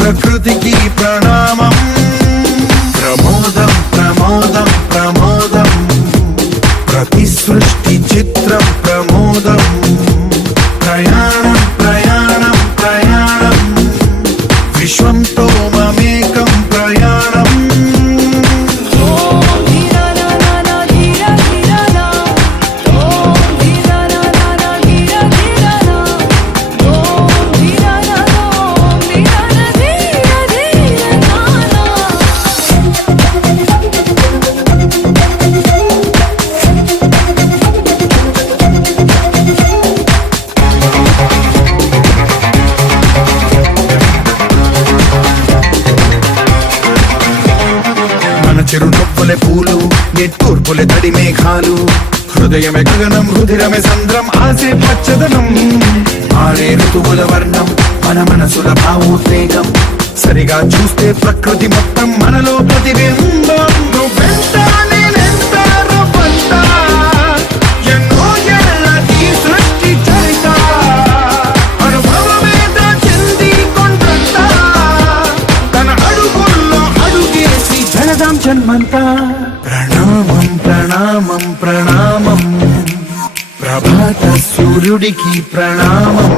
ప్రకృతికి ప్రణామం. ప్రమోదం ప్రమోదం ప్రమోదం, ప్రతి సృష్టి చిత్రం ప్రమోదం. ప్రయాణం ప్రయాణం ప్రయాణం, విశ్వంతో మమేకం ప్రయాణం. చిరునవ్వులే పూలు, నిట్టూర్పులే తడి మేఘాలు. హృదయమే గగనం, రుధిరమే సంద్రం, ఆసే పచ్చదనం. ఆడే ఋతువుల వర్ణం, మన మనసుల భావోద్వేగం. సరిగా చూస్తే ప్రకృతి మొత్తం మనలో ప్రతిబింబం. నువ్వెంత నేనెంత రవ్వంత, ఎన్నో ఏళ్ళ ఈ సృష్టి చరిత. అనుభవమే దాచింది కొండంత, తన అడుగుల్లో అడుగేసి జనదాం జన్మంతా. ప్రణామం ప్రణామం ప్రణామం, ప్రభాత సూర్యుడికి ప్రణామం.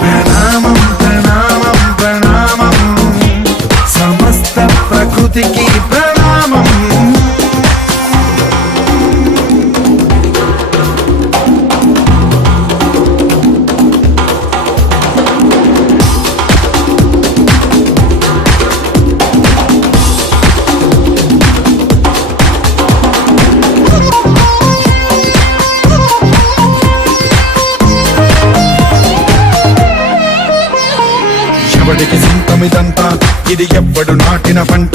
ప్రణామం ప్రణామం ప్రణామం, సమస్త ప్రకృతికి ప్రణామం. ఎవడికి సొంతమిదంతా, ఇది ఎవ్వడు నాటిన పంట.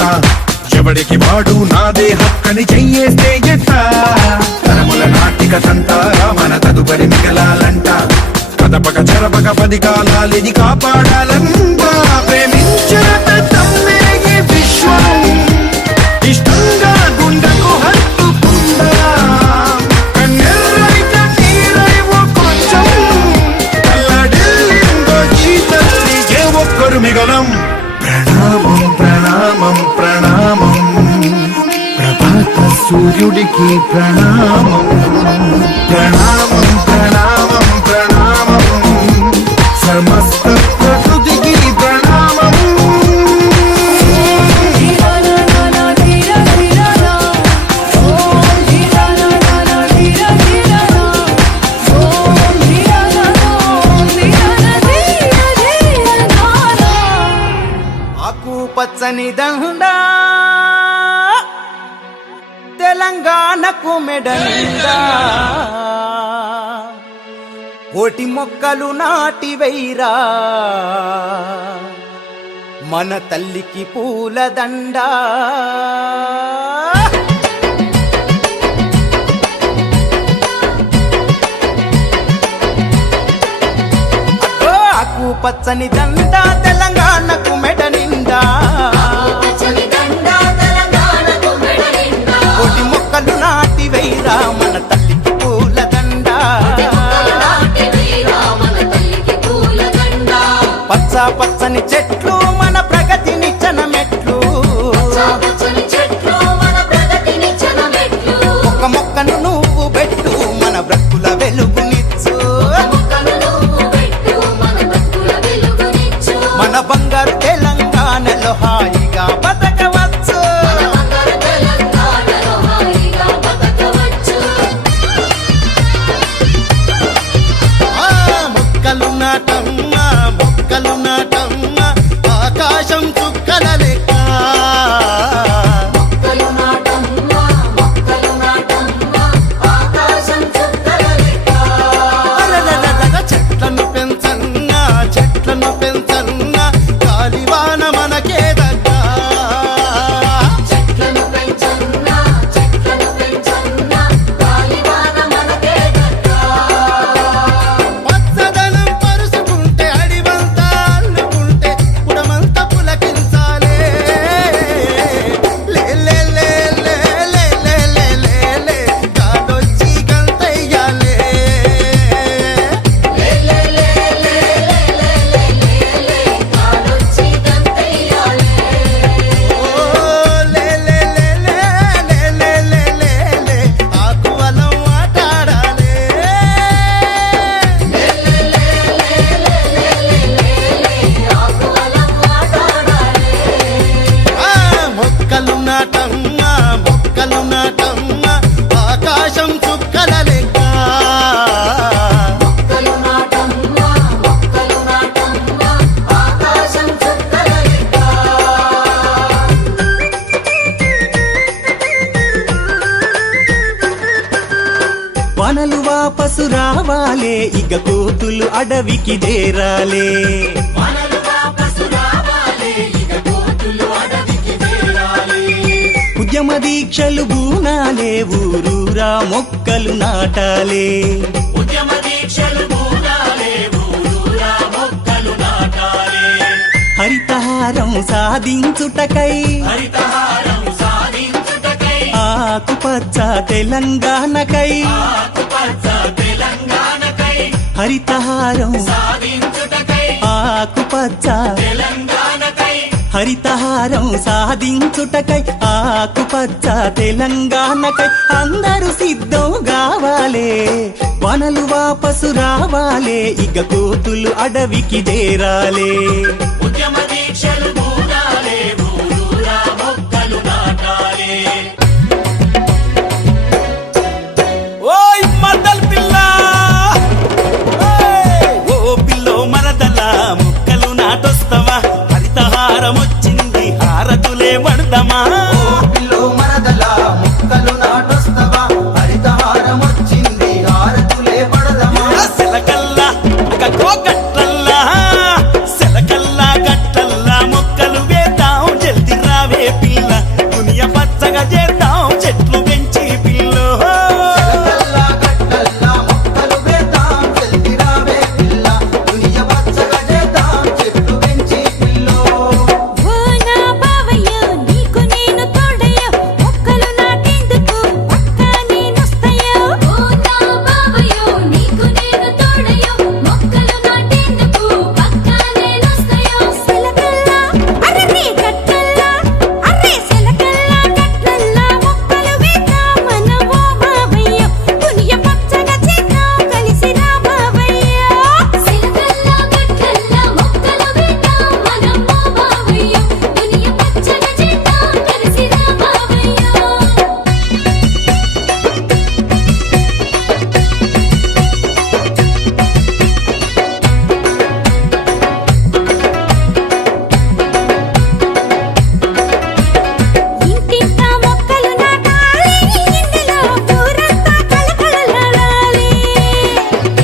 ఎవడికి వాడు నాదే హక్కని చెయ్యేస్తే ఎట్ట. తరముల నాటిక తంటారా మన తదుపరి మిగలాలంట. కదపక చెరపక 10 కాలాలిది కాపాడాలంట. ప్రేమించిన పెద్దమ్మే ఈ విశ్వం, ఇష్టంగా గుండెకు హత్తుకుందా. కన్నెర్రై కన్నీరై ఓ కొంచెం, కల్లడిల్లిందో ఈ తల్లి ఏ ఒక్కరు మిగలం. ప్రణామం ప్రణామం ప్రణామం, ప్రభాత సూర్యుడికి ప్రణామం. ప్రణామం ప్రణామం ప్రణామం, సమస్త ప్రకృతికి ప్రణామం. ఆకు పచ్చని దండా, తెలంగాణకు మెడండా. కోటి మొక్కలు నాటివైరా, మన తల్లికి పూలదండా. ఆకు పచ్చని దండ, తెలంగాణకు మెడ నిండా. కోటి మొక్కలు నాటివైరా, మన తల్లికి పూలదండా. పచ్చ పచ్చని చెట్లు మన ప్రగతిని చనమెట్లు. ఒక మొక్కను నువ్వు పెట్టు, మన బ్రతుకుల వెలుగునిచ్చు. మన బంగారు తెలంగాణలో హాయిగా బతకవచ్చు. మొక్కలు నాటమ్మా, మొక్కలు నాటమ్మా, ఆకాశం చుక్కల లెక్క. చెట్లను పెంచన్నా, చెట్లను పెంచన్నా, గాలివాన మనకే దగ్గ. పచ్చదనం పరుసుకుంటే, అడివంతా అల్లుకుంటే, పుడమంతా పులకించాలే. లే లే లే లే లే లే లే లే లే, గాలొచ్చి గంతయ్యాలే. గాలొచ్చి రావాలే ఇక కోతులు అడవికి చేరాలే ఉద్యమ దీక్షలు బూనాలే ఊరూరా మొక్కలు నాటాలే హరితహారం సాధించుటకై ఆకుపచ్చ తెలంగాణకై హరితహారం ఆకుపచ్చ హరితహారం సాధించుటకై ఆకుపచ్చ తెలంగాణకై అందరూ సిద్ధం కావాలే వనలు వాపసు రావాలే ఇక కోతులు అడవికి చేరాలే ఉద్యమ దీక్షలు బూనాలే ఊరూరా మొక్కలు నాటాలే ఓయ్ మదల్ పిల్ల ఓ పిల్లో మరదల మొక్కలు నాటొస్తవా హరితహారం వచ్చింది హారతులే పడదమా పిల్లో మరదల ముక్కలు నాటొస్తవా హరితహారం వచ్చింది హారతులే పడదమా సెలకల్లా అక్కకో గట్టల్లా సెలకల్లా గట్టల్లా మొక్కలు వేద్దాం జల్ది రావే పిల్ల దునియా పచ్చగా చేద్దాం చెట్లు పెంచి పిల్లో కల్లా గట్టల్లా మొక్కలు వేద్దాం జల్ది రావే పిల్ల దునియ పచ్చగా చేద్దాం చెట్లు పెంచి పిల్లో ఓ నా బావయ్య నీకు నేను తోడయ్య మొక్కలు నాటేందుకు పక్కా నేనొస్తయ్య ఓ నా బావయ్య నీకు నేను తోడయ్య మొక్కలు నాటేందుకు పక్కా నేనొస్తయ్య సెలకల్లా అర్రే గట్టల్లా అర్రే సెలకల్లా గట్టల్లా మొక్కలు వేద్దాం మనవో బావయ్య దునియ పచ్చగా చేద్దాం కలిసి రా బావయ్య సెలకల్లా గట్టల్లా మొక్కలు వేద్దాం మనవో బావయ్య దునియ పచ్చగా చేద్దాం కలిసి రా బావయ్య ఇంటింటా మొక్కలు నాటాలి ఇంటిలో ఊరంతా కలకలలాడాలి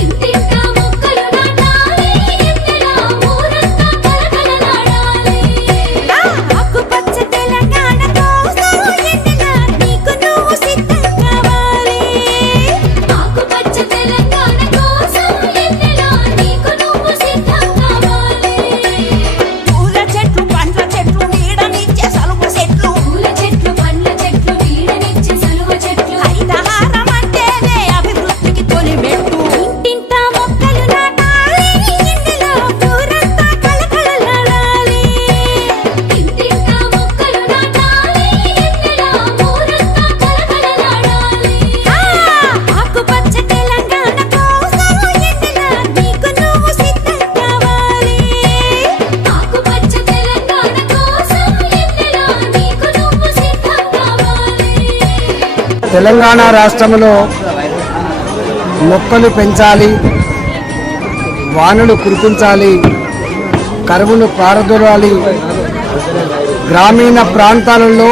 ఇంటింటా మొక్కలు నాటాలి ఇంటిలో ఊరంతా కలకలలాడాలి ఆకుపచ్చ తెలంగాణ కోసం ఇంటిలో నీకు నువ్వు సిద్ధం కావాలి ఆకుపచ్చ తెలంగాణ కోసం ఇంటిలో నీకు నువ్వు సిద్ధం కావాలి పూల చెట్లు పండ్ల చెట్లు నీడనిచ్చే సలువ చెట్లు పూల చెట్లు పండ్ల చెట్లు నీడనిచ్చే సలువ చెట్లు హరితహారం అంటేనే అభివృద్ధికి తొలి మెట్టు ఇంటింటా మొక్కలు నాటాలి ఇంటిలో ఊరంతా కలకలలాడాలి ఇంటింటా మొక్కలు నాటాలి ఇంటిలో ఊరంతా కలకలలాడాలి ఆకుపచ్చ తెలంగాణ కోసం ఇంటిలో నీకు నువ్వు సిద్ధం కావాలి ఆకుపచ్చ తెలంగాణ కోసం ఇంటిలో నీకు నువ్వు సిద్ధం కావాలి తెలంగాణ రాష్ట్రంలో మొక్కలు పెంచాలి, వానలు కురిపించాలి, కరువును పారదోలాలి, గ్రామీణ ప్రాంతాలలో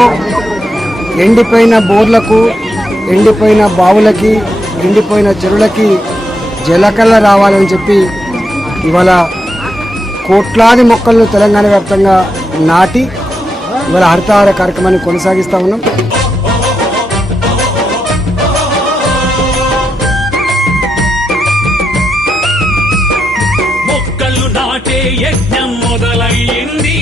ఎండిపోయిన బోర్లకు, ఎండిపోయిన బావులకి, ఎండిపోయిన చెరువులకి జలకళ రావాలని చెప్పి ఇవాళ కోట్లాది మొక్కలను తెలంగాణ వ్యాప్తంగా నాటి ఇవాళ హరితహార కార్యక్రమాన్ని కొనసాగిస్తా ఉన్నాం. మొక్కలు నాటే యజ్ఞం మొదలయ్యింది